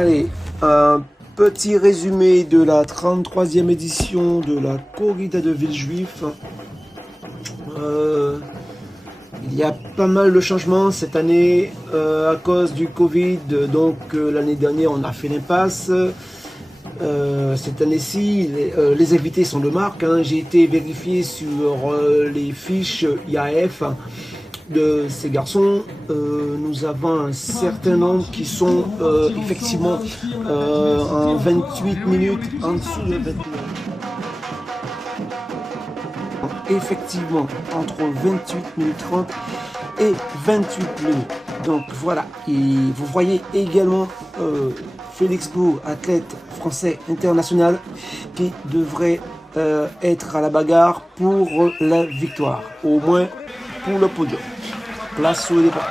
Allez, un petit résumé de la 33e édition de la corrida de Villejuif. Il y a pas mal de changements cette année à cause du Covid. Donc l'année dernière on a fait l'impasse. Cette année-ci, les invités sont de marque. Hein. J'ai été vérifié sur les fiches IAF de ces garçons. Nous avons un certain nombre qui sont effectivement en 28 minutes en dessous de 21. Effectivement, entre 28 minutes 30 et 28 minutes. Donc voilà, et vous voyez également Félix Bourg, athlète français international, qui devrait être à la bagarre pour la victoire, au moins pour le podium. Place au départ.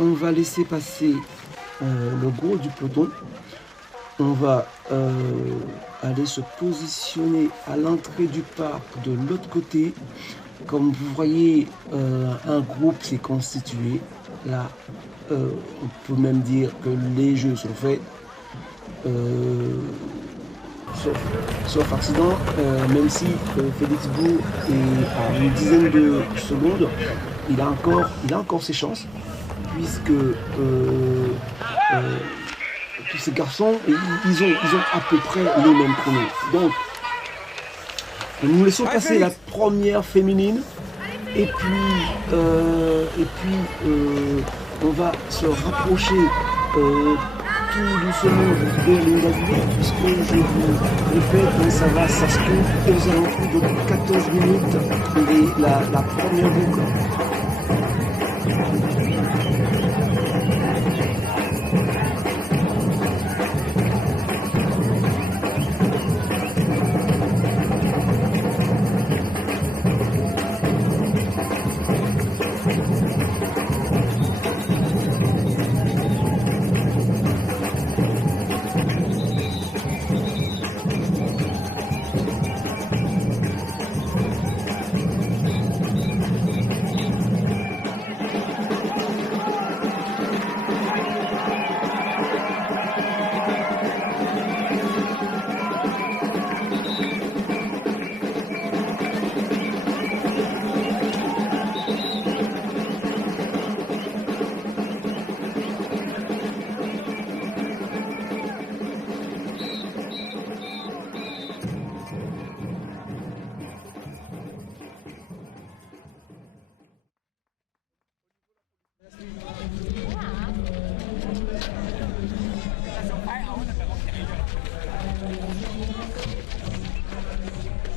On va laisser passer le gros du peloton. On va aller se positionner à l'entrée du parc de l'autre côté. Comme vous voyez, un groupe s'est constitué. Là, on peut même dire que les jeux sont faits. Sauf accident, même si Félix Bourg est à une dizaine de secondes, il a encore ses chances. Puisque tous ces garçons, ils ont à peu près les mêmes chronos. Donc, nous laissons passer la première féminine, et puis on va se rapprocher tout doucement de ligne d'arrivée, puisque je vous répète, ça se trouve aux alentours de 14 minutes et la première boucle.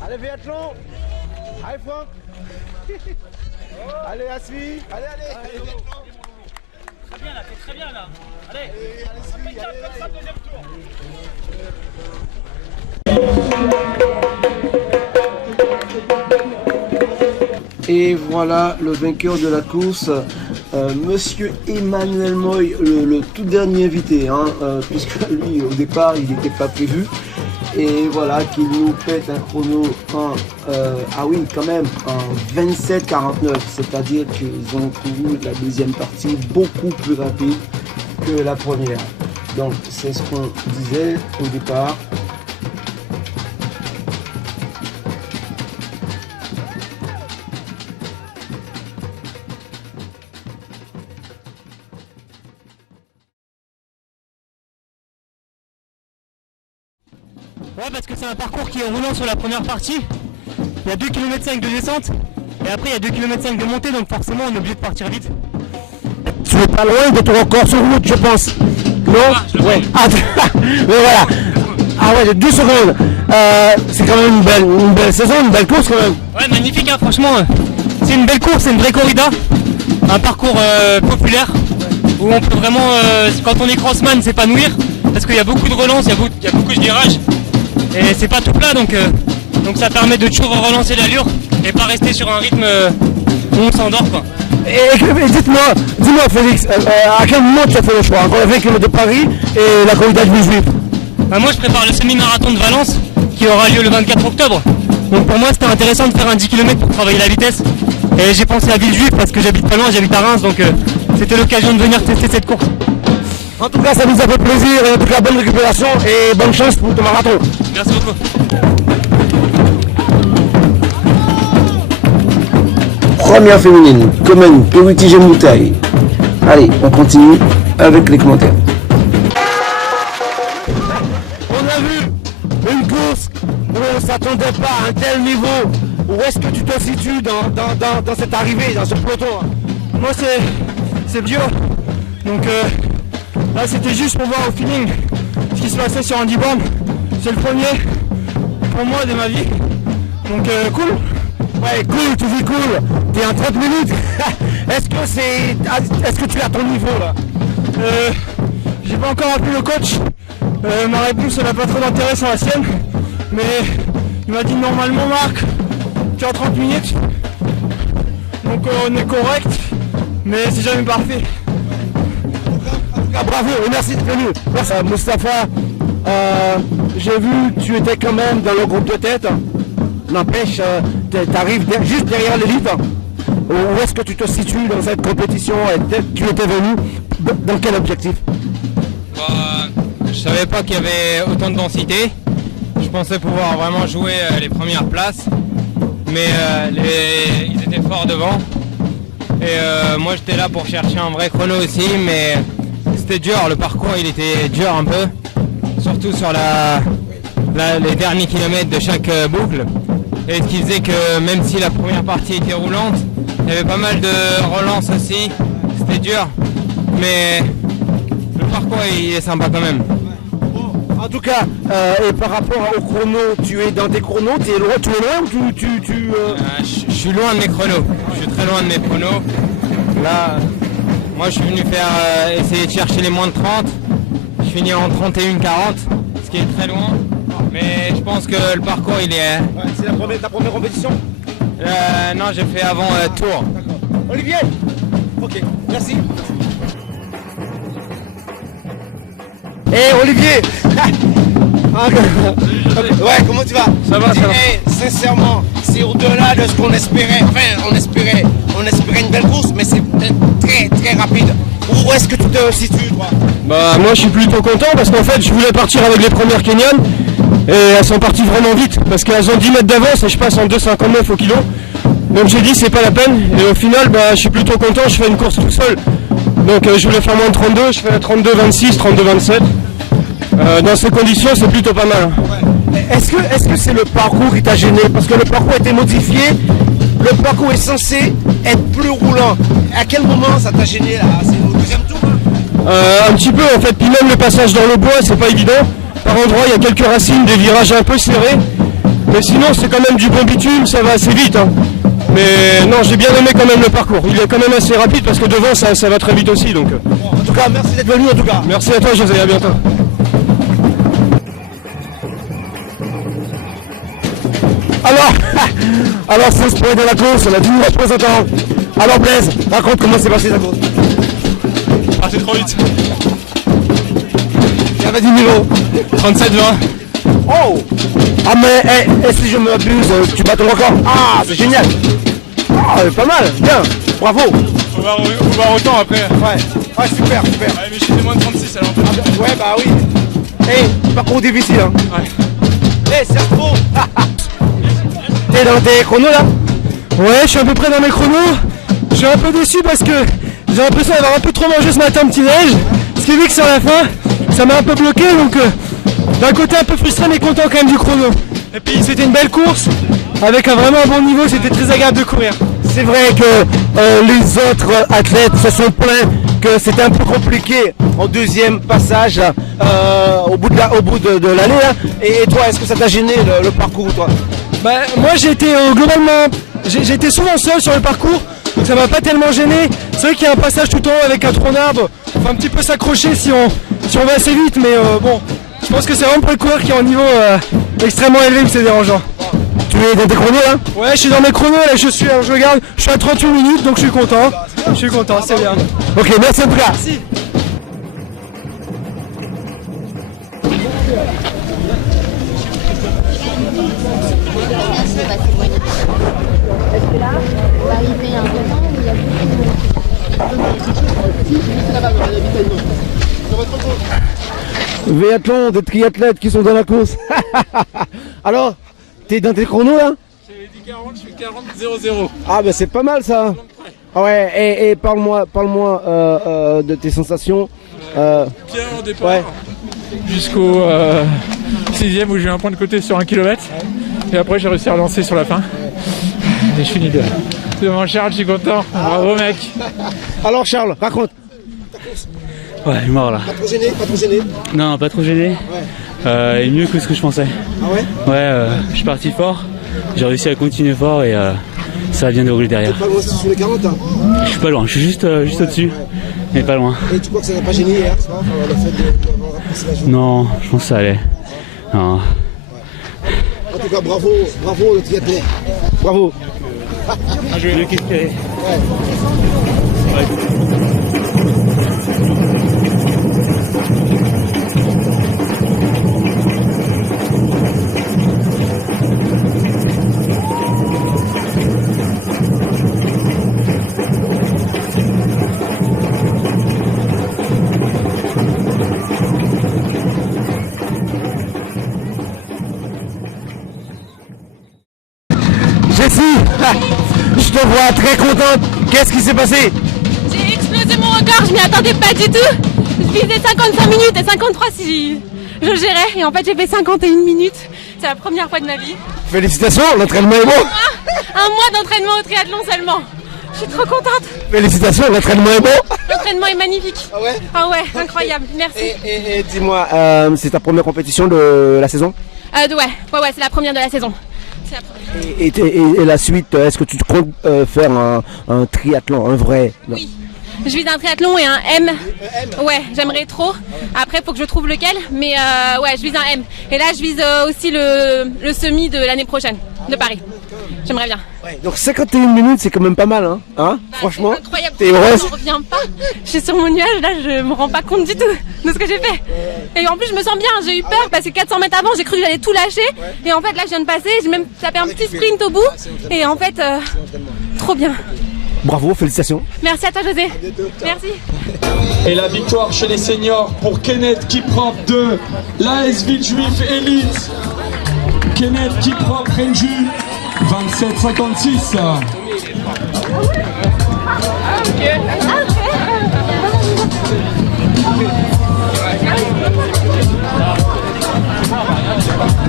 Allez Biathlon. Allez Franck. Allez Asmi. Allez. Très bien là, t'es très bien là. Allez, allez, deuxième tour. Et voilà le vainqueur de la course, Monsieur Emmanuel Moy, le tout dernier invité, hein, puisque lui au départ il n'était pas prévu. Et voilà, qui nous pète un chrono en 27-49, c'est-à-dire qu'ils ont couru la deuxième partie beaucoup plus rapide que la première. Donc c'est ce qu'on disait au départ. Ouais, parce que c'est un parcours qui est roulant sur la première partie. Il y a 2,5 km de descente et après il y a 2,5 km de montée, donc forcément on est obligé de partir vite. Tu es pas loin d'être encore sur route, je pense. Non? Ouais. Ah, mais voilà. Ah ouais, 2 secondes. C'est quand même une belle saison, une belle course quand même. Ouais, magnifique, hein, franchement. c'était une belle course, c'est une vraie corrida, un parcours populaire où on peut vraiment, quand on est crossman, s'épanouir parce qu'il y a beaucoup de relances, il y a beaucoup de virages et c'est pas tout plat donc ça permet de toujours relancer l'allure et pas rester sur un rythme où on s'endort quoi. Et dis-moi Félix, à quel moment tu as fait le choix entre le 20 km de Paris et la corrida de Villejuif? Bah moi je prépare le semi-marathon de Valence qui aura lieu le 24 octobre. Donc pour moi c'était intéressant de faire un 10 km pour travailler la vitesse. Et j'ai pensé à Villejuif parce que j'habite pas loin, j'habite à Reims, donc c'était l'occasion de venir tester cette course. En tout cas ça nous a fait plaisir, et en tout cas bonne récupération et bonne chance pour ton marathon. Merci beaucoup. Première féminine, Komen Pewiti Jemoutai. Allez, on continue avec les commentaires. On a vu une course où on ne s'attendait pas à un tel niveau. Où est-ce que tu te situes dans cette arrivée, dans ce peloton? Moi c'est dur. Donc là c'était juste pour voir au feeling ce qui se passait sur Andy Born. C'est le premier pour moi de ma vie. Donc cool. Ouais, cool, tu dis cool. T'es en 30 minutes. Est-ce que tu as ton niveau là? J'ai pas encore appelé le coach. Ma réponse n'a pas trop d'intérêt sur la sienne. Mais il m'a dit normalement Marc, tu as 30 minutes. Donc on est correct. Mais c'est jamais parfait. En tout cas, bravo et merci d'être venu. Merci Moustapha. J'ai vu tu étais quand même dans le groupe de tête. N'empêche, tu arrives juste derrière l'élite. Où est-ce que tu te situes dans cette compétition et tu étais venu dans quel objectif? Je savais pas qu'il y avait autant de densité. Je pensais pouvoir vraiment jouer les premières places. Mais ils étaient forts devant. Et moi j'étais là pour chercher un vrai chrono aussi. Mais c'était dur, le parcours il était dur un peu. Surtout sur les derniers kilomètres de chaque boucle. Et ce qui faisait que même si la première partie était roulante, il y avait pas mal de relances aussi, c'était dur, mais le parcours il est sympa quand même. En tout cas, et par rapport au chrono, tu es dans tes chronos, tu es loin ou Je suis loin de mes chronos, je suis très loin de mes chronos. Là, moi je suis venu essayer de chercher les moins de 30, je finis en 31-40, ce qui est très loin. Mais je pense que le parcours il est... Ouais, c'est ta première compétition? Non, j'ai fait avant Tours. Olivier? Ok, merci. Olivier. Ouais, comment tu vas? Ça va, ça va. Sincèrement, c'est au-delà de ce qu'on espérait. Enfin, on espérait une belle course, mais c'est très très rapide. Où est-ce que tu te situes, toi? Bah moi je suis plutôt content parce qu'en fait je voulais partir avec les premières Kenyanes et elles sont parties vraiment vite parce qu'elles ont 10 mètres d'avance et je passe en 2,59 au kilo. Donc j'ai dit c'est pas la peine et au final bah, je suis plutôt content, je fais une course tout seul. Donc je voulais faire moins de 32, je fais 32,26, 32,27. Dans ces conditions c'est plutôt pas mal. Ouais. Est-ce que c'est le parcours qui t'a gêné? Parce que le parcours a été modifié, Le parcours est censé être plus roulant. À quel moment ça t'a gêné là? C'est au deuxième tour? un petit peu en fait, puis même le passage dans le bois c'est pas évident. Par endroits il y a quelques racines, des virages un peu serrés. Mais sinon c'est quand même du bon bitume, ça va assez vite. Hein. Mais non, j'ai bien aimé quand même le parcours. Il est quand même assez rapide parce que devant ça va très vite aussi. Donc. Bon, en tout cas, merci d'être venu en tout cas. Merci à toi José, à bientôt. Alors c'est ce point de la course, on a 10 représentants. Alors Blaise, raconte comment s'est passée la course. Ah c'est trop vite. Il y avait du niveau. 37-20. Oh. Ah mais et si je m'abuse, tu bats ton record. Ah c'est génial. Ah pas mal, bien, bravo. Faut voir autant après. Ouais, super. Ouais, mais je suis moins de 36 alors. Ouais, bah oui. Parcours difficile hein. Ouais. C'est trop. T'es dans tes chronos là? Ouais, je suis à peu près dans mes chronos. Je suis un peu déçu parce que j'ai l'impression d'avoir un peu trop mangé ce matin petit-déj. Ce qui fait que sur la fin, ça m'a un peu bloqué. Donc d'un côté un peu frustré mais content quand même du chrono. Et puis c'était une belle course avec vraiment un bon niveau, c'était très agréable de courir. C'est vrai que les autres athlètes se sont plaints que c'était un peu compliqué au deuxième passage au bout de l'année. Hein. Et toi, est-ce que ça t'a gêné le parcours toi? Bah, moi j'ai été globalement j'ai été souvent seul sur le parcours, donc ça m'a pas tellement gêné. C'est vrai qu'il y a un passage tout en haut avec un tronc d'arbre, faut un petit peu s'accrocher si on va assez vite, mais bon, je pense que c'est vraiment pour le coureur qui est en niveau extrêmement élevé que c'est dérangeant. Tu es dans tes chronos là? Ouais, je suis dans mes chronos, là je regarde, je suis à 38 minutes, donc je suis content. Je suis content, c'est bien. Ok, merci en tout cas. Merci. Parce que là, on va arriver à un moment où il y a beaucoup de Véathlon, des triathlètes qui sont dans la course. Alors, t'es dans tes chronos là? J'ai dit 40, je suis 40-0-0. Ah bah c'est pas mal ça. Ah ouais, et parle-moi de tes sensations. Bien au départ, Ouais. jusqu'au 6ème où j'ai eu un point de côté sur 1 km. Et après j'ai réussi à relancer sur la fin. Et je finis devant Charles, je suis content. Bravo mec. Alors Charles, raconte. Ouais, je suis mort là. Pas trop gêné, pas trop gêné. Non, pas trop gêné. Et mieux que ce que je pensais. Ah ouais? Ouais, je suis parti fort. J'ai réussi à continuer fort et ça a bien déroulé derrière. Pas loin sur les 40 hein. Je suis pas loin, je suis juste au-dessus, mais pas loin. Et tu crois que ça n'a pas gêné hier soir, le fait d'avoir passé la journée? Non, je pense que ça allait. Non. En tout cas, bravo le triathlète. Bravo. Jessie, je te vois très contente. Qu'est-ce qui s'est passé? J'ai explosé mon record, je m'y attendais pas du tout. Je visais 55 minutes et 53 si je gérais. Et en fait j'ai fait 51 minutes. C'est la première fois de ma vie. Félicitations, l'entraînement est bon. Un mois d'entraînement au triathlon seulement. Je suis trop contente. Félicitations, l'entraînement est bon. L'entraînement est magnifique. Ah ouais? Ah ouais, incroyable. Merci. Et dis-moi, c'est ta première compétition de la saison? Ouais, c'est la première de la saison. C'est la première. Et la suite, est-ce que tu comptes faire un triathlon, un vrai? Non. Oui. Je vise un triathlon et un M. Ouais, j'aimerais trop. Après, il faut que je trouve lequel. Mais ouais, je vise un M. Et là, je vise aussi le semi de l'année prochaine, de Paris. J'aimerais bien. Ouais, donc 51 minutes, c'est quand même pas mal, hein, Bah, franchement. c'est incroyable. T'es heureuse? Je reviens pas. Je suis sur mon nuage, là, je me rends pas compte du tout de ce que j'ai fait. Et en plus, je me sens bien. J'ai eu peur parce que 400 mètres avant, j'ai cru que j'allais tout lâcher. Et en fait, là, je viens de passer. J'ai même tapé un petit sprint au bout. Et en fait, trop bien. Bravo, félicitations. Merci à toi, José. Merci. Et la victoire chez les seniors pour Kenneth Kiprop de l'AS Villejuif Elite. Kenneth Kiprop Renju, 27-56.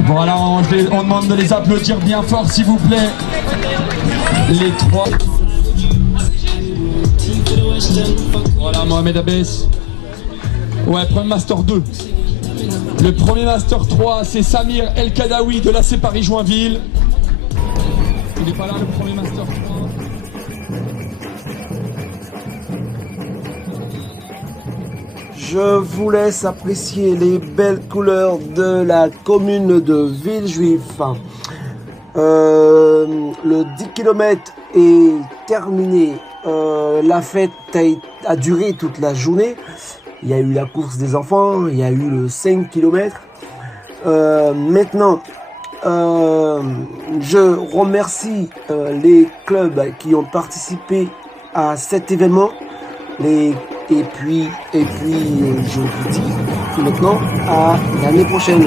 Voilà, on demande de les applaudir bien fort s'il vous plaît. Les trois. Voilà, Mohamed Abbès. Ouais, premier Master 2. Le premier Master 3, c'est Samir El Kadawi de l'AC Paris-Joinville. Il n'est pas là, le premier Master 3. Je vous laisse apprécier les belles couleurs de la commune de Villejuif. Le 10 km est terminé. La fête a duré toute la journée. Il y a eu la course des enfants, il y a eu le 5 km. Maintenant, je remercie les clubs qui ont participé à cet événement. Et puis, je vous dis maintenant à l'année prochaine.